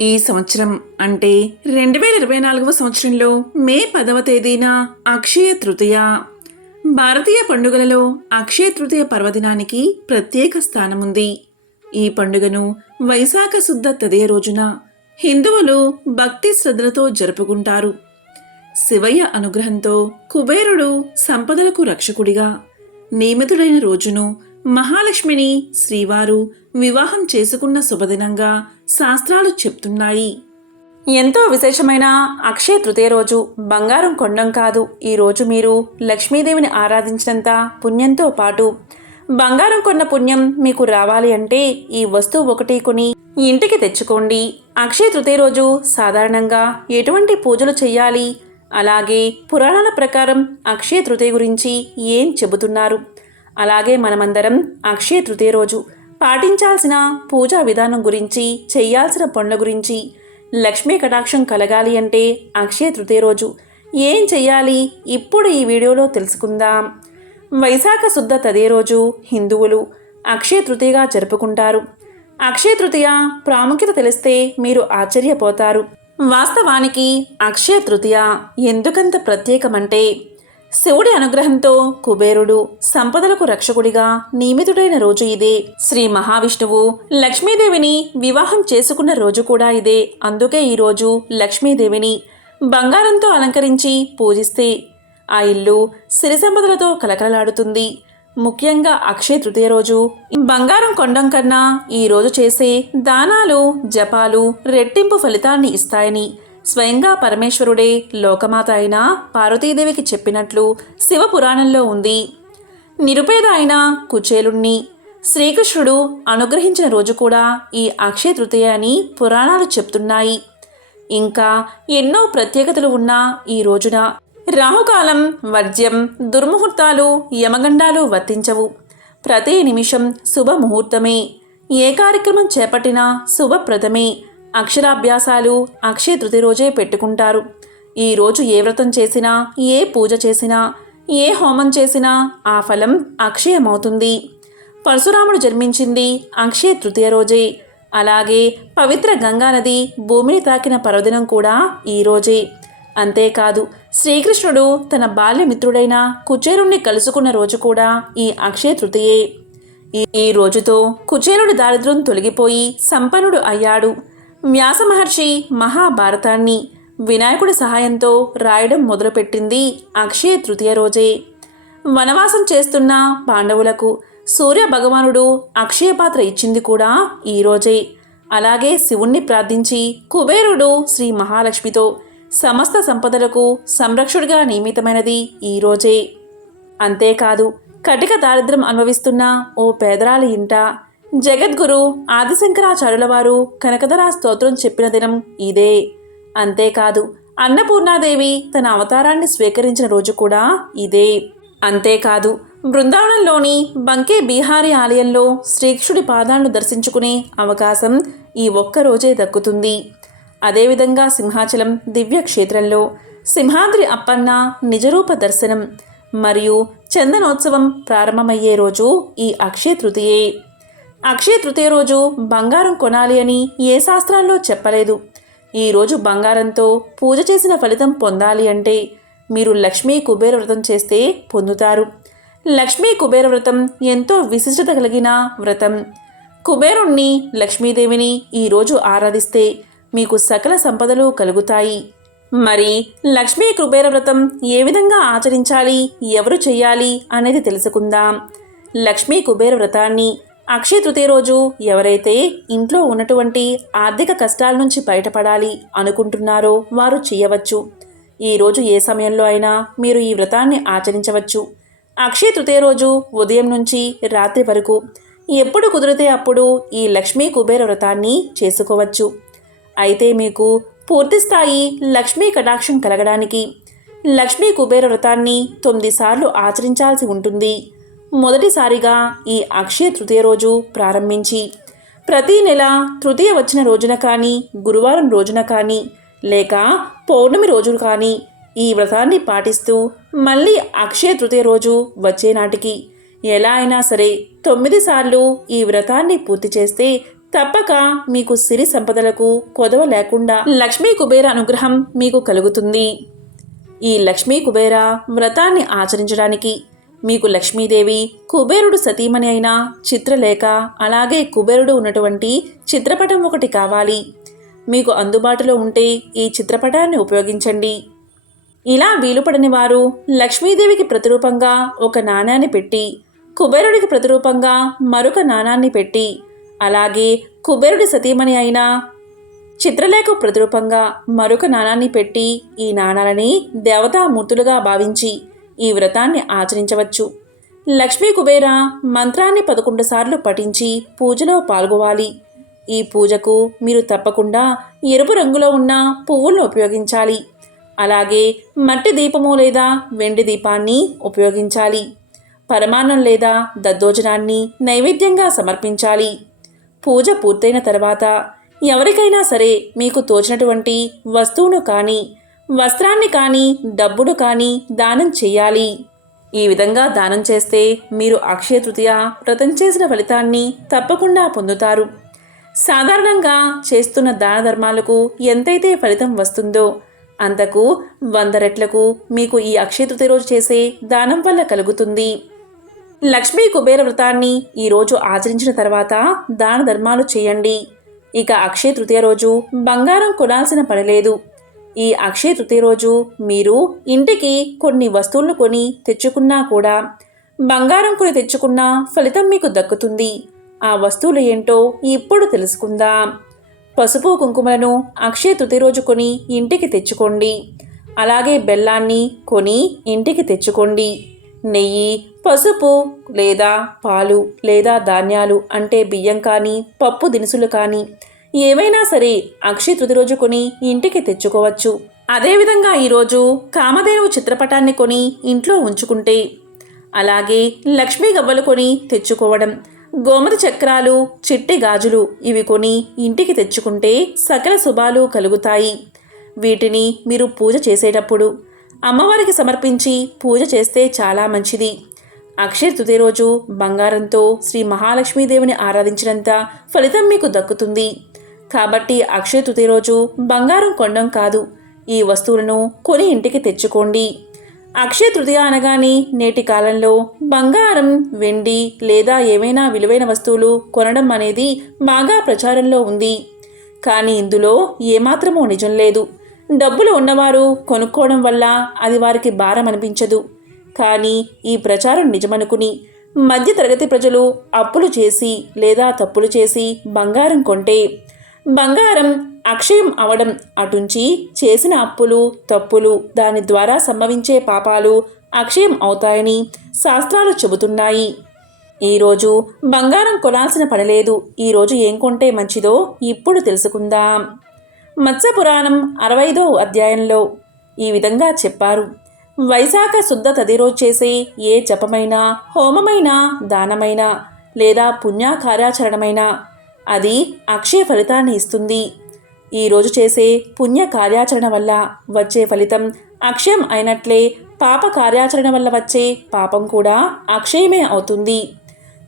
ఈ సంవత్సరం అంటే రెండు వేల ఇరవై నాలుగవ సంవత్సరంలో మే పదవ తేదీన అక్షయ తృతీయ. భారతీయ పండుగలలో అక్షయ తృతీయ పర్వదినానికి ప్రత్యేక స్థానం ఉంది ఈ పండుగను వైశాఖ శుద్ధ తదియ రోజున హిందువులు భక్తి శ్రద్ధలతో జరుపుకుంటారు. శివయ్య అనుగ్రహంతో కుబేరుడు సంపదలకు రక్షకుడిగా నియమితుడైన రోజును మహాలక్ష్మిని శ్రీవారు వివాహం చేసుకున్న శుభదినంగా శాస్త్రాలు చెప్తున్నాయి. ఎంతో విశేషమైన అక్షయ తృతీయ రోజు బంగారం కొండం కాదు. ఈ రోజు మీరు లక్ష్మీదేవిని ఆరాధించినంత పుణ్యంతో పాటు బంగారం కొన్న పుణ్యం మీకు రావాలి అంటే ఈ వస్తువు ఒకటి కొని ఇంటికి తెచ్చుకోండి. అక్షయ తృతీయ రోజు సాధారణంగా ఎటువంటి పూజలు చేయాలి అలాగే పురాణాల ప్రకారం అక్షయ తృతీయ గురించి ఏం చెబుతున్నారు? అలాగే మనమందరం అక్షయ తృతీయ రోజు పాటించాల్సిన పూజా విధానం గురించి చేయాల్సిన పనుల గురించి లక్ష్మీ కటాక్షం కలగాలి అంటే అక్షయ తృతీయ రోజు ఏం చేయాలి ఇప్పుడు ఈ వీడియోలో తెలుసుకుందాం. వైశాఖ శుద్ధ తదే రోజు హిందువులు అక్షయ తృతీయగా జరుపుకుంటారు. అక్షయ తృతీయ ప్రాముఖ్యత తెలిస్తే మీరు ఆశ్చర్యపోతారు. వాస్తవానికి అక్షయ తృతీయ ఎందుకంత ప్రత్యేకమంటే శివుడి అనుగ్రహంతో కుబేరుడు సంపదలకు రక్షకుడిగా నియమితుడైన రోజు ఇదే. శ్రీ మహావిష్ణువు లక్ష్మీదేవిని వివాహం చేసుకున్న రోజు కూడా ఇదే. అందుకే ఈరోజు లక్ష్మీదేవిని బంగారంతో అలంకరించి పూజిస్తే ఆ ఇల్లు సిరి సంపదలతో కలకలలాడుతుంది. ముఖ్యంగా అక్షయ తృతీయ రోజు. బంగారం కొండం కన్నా ఈరోజు చేసే దానాలు జపాలు రెట్టింపు ఫలితాన్ని ఇస్తాయని స్వయంగా పరమేశ్వరుడే లోకమాత అయిన పార్వతీదేవికి చెప్పినట్లు శివపురాణంలో ఉంది. నిరుపేద అయిన కుచేలుణ్ణి. శ్రీకృష్ణుడు అనుగ్రహించిన రోజు కూడా ఈ అక్షయ తృతీయ అని పురాణాలు చెప్తున్నాయి. ఇంకా ఎన్నో ప్రత్యేకతలు ఉన్న ఈ రోజున. రాహుకాలం వర్జ్యం దుర్ముహూర్తాలు యమగండాలు వర్తించవు. ప్రతి నిమిషం శుభముహూర్తమే. ఏ కార్యక్రమం చేపట్టినా శుభప్రదమే. అక్షరాభ్యాసాలు అక్షయ తృతి రోజే పెట్టుకుంటారు. ఈ రోజు ఏ వ్రతం చేసినా ఏ పూజ చేసినా ఏ హోమం చేసినా ఆ ఫలం అక్షయమవుతుంది. పరశురాముడు జన్మించింది అక్షయ తృతీయ రోజే. అలాగే పవిత్ర గంగానది భూమిని తాకిన పర్వదినం కూడా ఈ రోజే. అంతేకాదు శ్రీకృష్ణుడు తన బాల్యమిత్రుడైన కుచేరుణ్ణి కలుసుకున్న రోజు కూడా ఈ అక్షయ తృతీయే. ఈ- ఈ రోజుతో కుచేరుడి దారిద్ర్యం తొలగిపోయి సంపన్నుడు అయ్యాడు. వ్యాస మహర్షి మహాభారతాన్ని వినాయకుడి సహాయంతో రాయడం మొదలుపెట్టింది అక్షయ తృతీయ రోజే. వనవాసం చేస్తున్న పాండవులకు సూర్య భగవానుడు అక్షయ పాత్ర ఇచ్చింది కూడా ఈ రోజే. అలాగే శివుణ్ణి ప్రార్థించి కుబేరుడు శ్రీ మహాలక్ష్మితో సమస్త సంపదలకు సంరక్షకుడిగా నియమితమైనది ఈ రోజే. అంతేకాదు కటిక దారిద్ర్యం అనుభవిస్తున్న ఓ పేదరాలి ఇంట జగద్గురు ఆదిశంకరాచార్యుల వారు కనకదరా స్తోత్రం చెప్పిన దినం ఇదే. అంతేకాదు అన్నపూర్ణాదేవి తన అవతారాన్ని స్వీకరించిన రోజు కూడా ఇదే. అంతేకాదు బృందావనంలోని బంకే బీహారీ ఆలయంలో శ్రీకృష్ణుడి పాదాలను దర్శించుకునే అవకాశం ఈ ఒక్క రోజే దక్కుతుంది. అదేవిధంగా సింహాచలం దివ్య క్షేత్రంలో సింహాద్రి అప్పన్న నిజరూప దర్శనం మరియు చందనోత్సవం ప్రారంభమయ్యే రోజు ఈ అక్షయ తృతీయే. అక్షయ తృతీయ రోజు బంగారం కొనాలి అని ఏ శాస్త్రాల్లో చెప్పలేదు. ఈరోజు బంగారంతో పూజ చేసిన ఫలితం పొందాలి అంటే మీరు లక్ష్మీ కుబేర వ్రతం చేస్తే పొందుతారు. లక్ష్మీ కుబేర వ్రతం ఎంతో విశిష్టత కలిగిన వ్రతం. కుబేరుణ్ణి లక్ష్మీదేవిని ఈరోజు ఆరాధిస్తే మీకు సకల సంపదలు కలుగుతాయి. మరి లక్ష్మీ కుబేర వ్రతం ఏ విధంగా ఆచరించాలి ఎవరు చేయాలి అనేది తెలుసుకుందాం. లక్ష్మీ కుబేర వ్రతాన్ని అక్షయ తృతీయ రోజు ఎవరైతే ఇంట్లో ఉన్నటువంటి ఆర్థిక కష్టాల నుంచి బయటపడాలి అనుకుంటున్నారో వారు చేయవచ్చు. ఈరోజు ఏ సమయంలో అయినా మీరు ఈ వ్రతాన్ని ఆచరించవచ్చు. అక్షయ తృతీయ రోజు ఉదయం నుంచి రాత్రి వరకు ఎప్పుడు కుదిరితే అప్పుడు ఈ లక్ష్మీ కుబేర వ్రతాన్ని చేసుకోవచ్చు. అయితే మీకు పూర్తి స్థాయి లక్ష్మీ కటాక్షం కలగడానికి లక్ష్మీ కుబేర వ్రతాన్ని తొమ్మిది సార్లు ఆచరించాల్సి ఉంటుంది. మొదటిసారిగా ఈ అక్షయ తృతీయ రోజు ప్రారంభించి ప్రతి నెల తృతీయ వచ్చిన రోజున కానీ గురువారం రోజున కానీ లేక పౌర్ణమి రోజు కానీ ఈ వ్రతాన్ని పాటిస్తూ మళ్ళీ అక్షయ తృతీయ రోజు వచ్చే నాటికి ఎలా అయినా సరే తొమ్మిది సార్లు ఈ వ్రతాన్ని పూర్తి చేస్తే తప్పక మీకు సిరి సంపదలకు కొదవ లేకుండా లక్ష్మీ కుబేర అనుగ్రహం మీకు కలుగుతుంది. ఈ లక్ష్మీ కుబేర వ్రతాన్ని ఆచరించడానికి మీకు లక్ష్మీదేవి కుబేరుడు సతీమణి అయిన చిత్రలేఖ అలాగే కుబేరుడు ఉన్నటువంటి చిత్రపటం ఒకటి కావాలి. మీకు అందుబాటులో ఉంటే ఈ చిత్రపటాన్ని ఉపయోగించండి. ఇలా వీలుపడని వారు లక్ష్మీదేవికి ప్రతిరూపంగా ఒక నాణాన్ని పెట్టి కుబేరుడికి ప్రతిరూపంగా మరొక నాణాన్ని పెట్టి అలాగే కుబేరుడి సతీమణి అయిన చిత్రలేఖ ప్రతిరూపంగా మరొక నాణాన్ని పెట్టి ఈ నాణాలని దేవతామూర్తులుగా భావించి ఈ వ్రతాన్ని ఆచరించవచ్చు. లక్ష్మీ కుబేర మంత్రాన్ని పదకొండు సార్లు పఠించి పూజలో పాల్గొవాలి. ఈ పూజకు మీరు తప్పకుండా ఎరుపు రంగులో ఉన్న పువ్వులను ఉపయోగించాలి. అలాగే మట్టి దీపము లేదా వెండి దీపాన్ని ఉపయోగించాలి. పరమాన్నం లేదా దద్దోజనాన్ని నైవేద్యంగా సమర్పించాలి. పూజ పూర్తయిన తర్వాత ఎవరికైనా సరే మీకు తోచినటువంటి వస్తువును కానీ వస్త్రాన్ని కానీ డబ్బును కానీ దానం చేయాలి. ఈ విధంగా దానం చేస్తే మీరు అక్షయ తృతీయ వ్రతం చేసిన ఫలితాన్ని తప్పకుండా పొందుతారు. సాధారణంగా చేస్తున్న దాన ధర్మాలకు ఎంతైతే ఫలితం వస్తుందో అంతకు వంద రెట్లకు మీకు ఈ అక్షయ తృతీయ రోజు చేసే దానం వల్ల కలుగుతుంది. లక్ష్మీ కుబేర వ్రతాన్ని ఈరోజు ఆచరించిన తర్వాత దాన ధర్మాలు చేయండి. ఇక అక్షయ తృతీయ రోజు బంగారం కొనాల్సిన పడలేదు లేదు. ఈ అక్షయ తృతీయ రోజు మీరు ఇంటికి కొన్ని వస్తువులను కొని తెచ్చుకున్నా కూడా బంగారం కొని తెచ్చుకున్న ఫలితం మీకు దక్కుతుంది. ఆ వస్తువులు ఏంటో ఇప్పుడు తెలుసుకుందాం. పసుపు కుంకుమలను అక్షయ తృతీయ రోజు కొని ఇంటికి తెచ్చుకోండి. అలాగే బెల్లాన్ని కొని ఇంటికి తెచ్చుకోండి. నెయ్యి పసుపు లేదా పాలు లేదా ధాన్యాలు అంటే బియ్యం కానీ పప్పు దినుసులు కానీ ఏవైనా సరే అక్షయ తృతి రోజు కొని ఇంటికి తెచ్చుకోవచ్చు. అదేవిధంగా ఈరోజు కామధేనువు చిత్రపటాన్ని కొని ఇంట్లో ఉంచుకుంటే. అలాగే లక్ష్మీ గవ్వలు కొని తెచ్చుకోవడం గోమతి చక్రాలు చిట్టి గాజులు ఇవి కొని ఇంటికి తెచ్చుకుంటే సకల శుభాలు కలుగుతాయి. వీటిని మీరు పూజ చేసేటప్పుడు అమ్మవారికి సమర్పించి పూజ చేస్తే చాలా మంచిది. అక్షయ తుది రోజు బంగారంతో శ్రీ మహాలక్ష్మీదేవిని ఆరాధించినంత ఫలితం మీకు దక్కుతుంది. కాబట్టి అక్షయ తృతి రోజు బంగారం కొనడం కాదు. ఈ వస్తువులను కొని ఇంటికి తెచ్చుకోండి. అక్షయ తృతీయ అనగానే నేటి కాలంలో బంగారం వెండి లేదా ఏవైనా విలువైన వస్తువులు కొనడం అనేది బాగా ప్రచారంలో ఉంది. కానీ ఇందులో ఏమాత్రమూ నిజం లేదు. డబ్బులు ఉన్నవారు కొనుక్కోవడం వల్ల అది వారికి భారం అనిపించదు. కానీ ఈ ప్రచారం నిజమనుకుని మధ్య తరగతి ప్రజలు అప్పులు చేసి లేదా తప్పులు చేసి బంగారం కొంటే బంగారం అక్షయం అవడం అటుంచి చేసిన అప్పులు తప్పులు దాని ద్వారా సంభవించే పాపాలు అక్షయం అవుతాయని శాస్త్రాలు చెబుతున్నాయి. ఈరోజు బంగారం కొనాల్సిన పడలేదు ఈరోజు ఏం కొంటే మంచిదో ఇప్పుడు తెలుసుకుందాం. మత్స్య పురాణం అరవైదో అధ్యాయంలో ఈ విధంగా చెప్పారు. వైశాఖ శుద్ధ తది రోజు చేసే ఏ జపమైనా హోమమైనా దానమైనా లేదా పుణ్య కార్యాచరణమైనా అది అక్షయ ఫలితాన్ని ఇస్తుంది. ఈరోజు చేసే పుణ్య కార్యాచరణ వల్ల వచ్చే ఫలితం అక్షయం అయినట్లే పాప కార్యాచరణ వల్ల వచ్చే పాపం కూడా అక్షయమే అవుతుంది.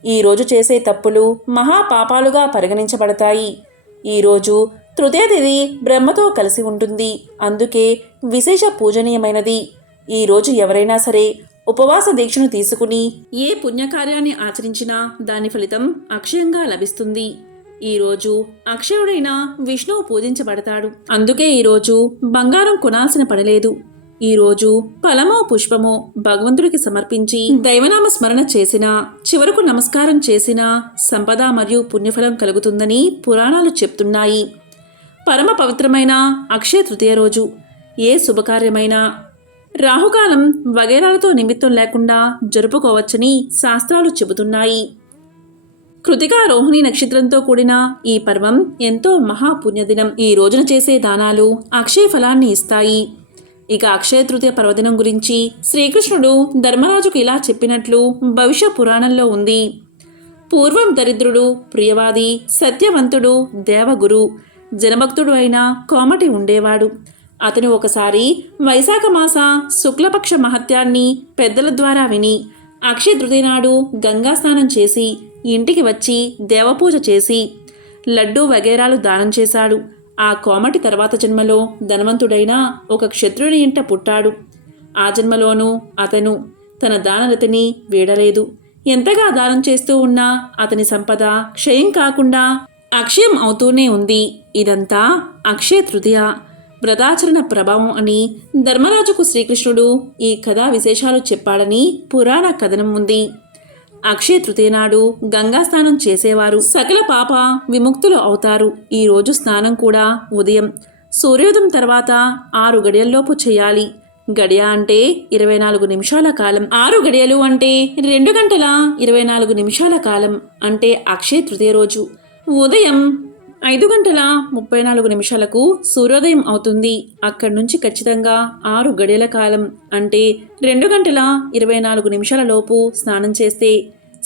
ఈరోజు చేసే తప్పులు మహాపాపాలుగా పరిగణించబడతాయి. ఈరోజు తృతీయ తిథి బ్రహ్మతో కలిసి ఉంటుంది. అందుకే విశేష పూజనీయమైనది. ఈరోజు ఎవరైనా సరే ఉపవాస దీక్షను తీసుకుని ఏ పుణ్యకార్యాన్ని ఆచరించినా దాని ఫలితం అక్షయంగా లభిస్తుంది. ఈరోజు అక్షయుడైన విష్ణువు పూజించబడతాడు. అందుకే ఈరోజు బంగారం కొనాల్సిన పడలేదు. ఈరోజు ఫలమో పుష్పమో భగవంతుడికి సమర్పించి దైవనామ స్మరణ చేసినా చివరకు నమస్కారం చేసినా సంపద మరియు పుణ్యఫలం కలుగుతుందని పురాణాలు చెప్తున్నాయి. పరమ పవిత్రమైన అక్షయ తృతీయ రోజు. ఏ శుభకార్యమైనా రాహుకాలం వగేరాలతో నిమిత్తం లేకుండా జరుపుకోవచ్చని శాస్త్రాలు చెబుతున్నాయి. కృతికా రోహిణి నక్షత్రంతో కూడిన ఈ పర్వం ఎంతో మహాపుణ్యదినం. ఈ రోజున చేసే దానాలు అక్షయ ఫలాన్ని ఇస్తాయి. ఇక అక్షయ తృతీయ పర్వదినం గురించి శ్రీకృష్ణుడు ధర్మరాజుకు ఇలా చెప్పినట్లు భవిష్య పురాణంలో ఉంది. పూర్వం దరిద్రుడు ప్రియవాది సత్యవంతుడు దేవగురు జనభక్తుడు అయిన కోమటి ఉండేవాడు. అతను ఒకసారి వైశాఖ మాస శుక్లపక్ష మహత్యాన్ని పెద్దల ద్వారా విని అక్షయ తృతీయ నాడు గంగా స్నానం చేసి ఇంటికి వచ్చి దేవపూజ చేసి లడ్డూ వగేరాలు దానం చేశాడు. ఆ కోమటి తర్వాత జన్మలో ధనవంతుడైన ఒక క్షత్రుని ఇంట పుట్టాడు. ఆ జన్మలోనూ అతను తన దానరతిని వీడలేదు. ఎంతగా దానం చేస్తూ ఉన్నా అతని సంపద క్షయం కాకుండా అక్షయం అవుతూనే ఉంది. ఇదంతా అక్షయ తృతీయ వ్రతాచరణ ప్రభావం అని ధర్మరాజుకు శ్రీకృష్ణుడు ఈ కథా విశేషాలు చెప్పాడని పురాణ కథనం ఉంది. అక్షయ తృతీయ నాడు గంగా స్నానం చేసేవారు. సకల పాప విముక్తులు అవుతారు. ఈ రోజు స్నానం కూడా ఉదయం. సూర్యోదయం తర్వాత ఆరు గడియల్లోపు చేయాలి. గడియ అంటే ఇరవై నాలుగు నిమిషాల కాలం. ఆరు గడియలు అంటే రెండు గంటల ఇరవై నాలుగు నిమిషాల కాలం అంటే అక్షయ తృతీయ రోజు. ఉదయం ఐదు గంటల ముప్పై నాలుగు నిమిషాలకు సూర్యోదయం అవుతుంది. అక్కడి నుంచి ఖచ్చితంగా ఆరు గడియల కాలం అంటే రెండు గంటల ఇరవై నాలుగు నిమిషాల లోపు స్నానం చేస్తే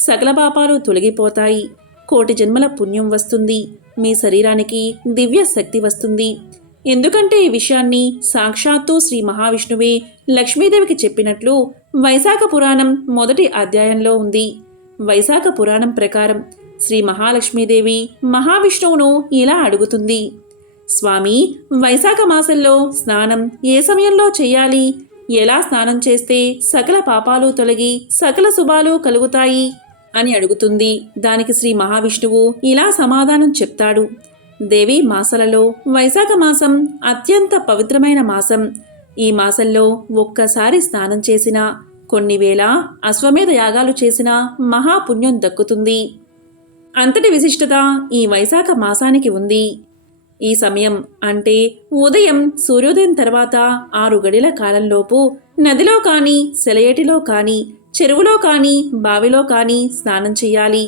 సకల పాపాలు తొలగిపోతాయి. కోటి జన్మల పుణ్యం వస్తుంది. మీ శరీరానికి దివ్య శక్తి వస్తుంది. ఎందుకంటే ఈ విషయాన్ని సాక్షాత్తు శ్రీ మహావిష్ణువే లక్ష్మీదేవికి చెప్పినట్లు వైశాఖ పురాణం మొదటి అధ్యాయంలో ఉంది. వైశాఖ పురాణం ప్రకారం శ్రీ మహాలక్ష్మీదేవి మహావిష్ణువును ఇలా అడుగుతుంది. స్వామి వైశాఖ మాసంలో స్నానం ఏ సమయంలో చేయాలి? ఎలా స్నానం చేస్తే సకల పాపాలు తొలగి సకల శుభాలు కలుగుతాయి? అని అడుగుతుంది. దానికి శ్రీ మహావిష్ణువు ఇలా సమాధానం చెప్తాడు. దేవి మాసాలలో వైశాఖ మాసం అత్యంత పవిత్రమైన మాసం. ఈ మాసంలో ఒక్కసారి స్నానం చేసినా కొన్ని వేల అశ్వమేధ యాగాలు చేసిన మహాపుణ్యం దక్కుతుంది. అంతటి విశిష్టత ఈ వైశాఖ మాసానికి ఉంది. ఈ సమయం అంటే ఉదయం సూర్యోదయం తర్వాత ఆరు గడిల కాలంలోపు నదిలో కానీ సెలయేటిలో కానీ చెరువులో కానీ బావిలో కానీ స్నానం చేయాలి.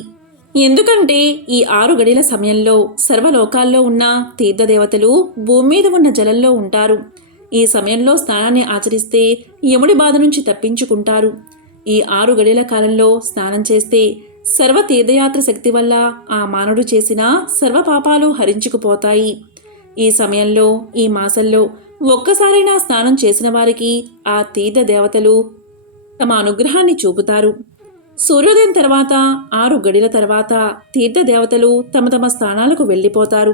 ఎందుకంటే ఈ ఆరు గడిల సమయంలో సర్వలోకాల్లో ఉన్న తీర్థదేవతలు భూమి మీద ఉన్న జలంలో ఉంటారు. ఈ సమయంలో స్నానాన్ని ఆచరిస్తే యముడి బాధ నుంచి తప్పించుకుంటారు. ఈ ఆరు గడిల కాలంలో స్నానం చేస్తే సర్వ తీర్థయాత్ర శక్తి వల్ల ఆ మానవుడు చేసిన సర్వ పాపాలు హరించుకుపోతాయి. ఈ సమయంలో ఈ మాసంలో ఒక్కసారైనా స్నానం చేసిన వారికి ఆ తీర్థ దేవతలు తమ అనుగ్రహాన్ని చూపుతారు. సూర్యోదయం తర్వాత ఆరు గడిల తర్వాత తీర్థ దేవతలు తమ తమ స్థానాలకు వెళ్ళిపోతారు.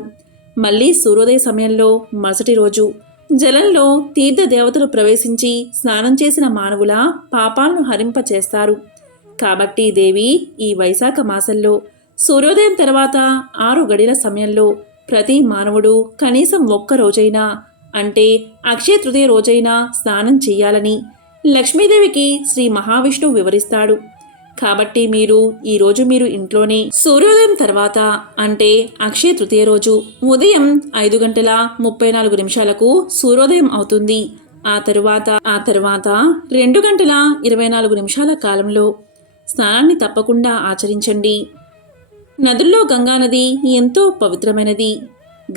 మళ్ళీ సూర్యోదయ సమయంలో మరుసటి రోజు జలంలో తీర్థ దేవతలు ప్రవేశించి స్నానం చేసిన మానవుల పాపాలను హరింపచేస్తారు. కాబట్టి దేవి ఈ వైశాఖ మాసంలో సూర్యోదయం తర్వాత ఆరు గడిల సమయంలో ప్రతి మానవుడు కనీసం ఒక్క రోజైనా అంటే అక్షయ తృతీయ రోజైనా స్నానం చేయాలని లక్ష్మీదేవికి శ్రీ మహావిష్ణువు వివరిస్తాడు. కాబట్టి మీరు ఈరోజు మీరు ఇంట్లోనే సూర్యోదయం తర్వాత అంటే అక్షయ తృతీయ రోజు ఉదయం ఐదు గంటల ముప్పై నాలుగు నిమిషాలకు సూర్యోదయం అవుతుంది. ఆ తరువాత ఆ తరువాత రెండు గంటల ఇరవై నాలుగు నిమిషాల కాలంలో స్నానాన్ని తప్పకుండా ఆచరించండి. నదుల్లో గంగానది ఎంతో పవిత్రమైనది.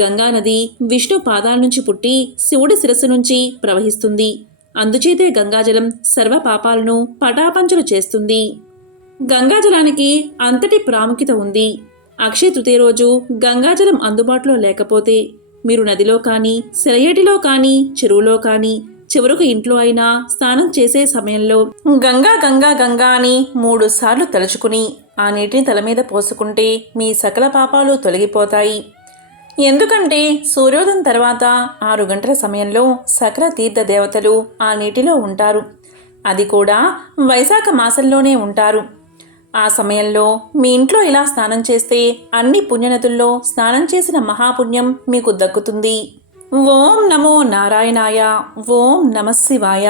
గంగానది విష్ణు పాదాల నుంచి పుట్టి శివుడి శిరస్సు నుంచి ప్రవహిస్తుంది. అందుచేతే గంగాజలం సర్వ పాపాలను పటాపంచలు చేస్తుంది. గంగాజలానికి అంతటి ప్రాముఖ్యత ఉంది. అక్షయ తృతీయ రోజు గంగాజలం అందుబాటులో లేకపోతే మీరు నదిలో కానీ సెలయేటిలో కానీ చెరువులో కానీ చివరకు ఇంట్లో అయినా స్నానం చేసే సమయంలో గంగా గంగా గంగా అని మూడు సార్లు తలుచుకుని ఆ నీటిని తల మీద పోసుకుంటే మీ సకల పాపాలు తొలగిపోతాయి. ఎందుకంటే సూర్యోదయం తర్వాత ఆరు గంటల సమయంలో సకల తీర్థ దేవతలు ఆ నీటిలో ఉంటారు. అది కూడా వైశాఖ మాసంలోనే ఉంటారు. ఆ సమయంలో మీ ఇంట్లో ఇలా స్నానం చేస్తే అన్ని పుణ్యనదుల్లో స్నానం చేసిన మహాపుణ్యం మీకు దక్కుతుంది. ఓం నమో నారాయణాయ ఓం నమశివాయ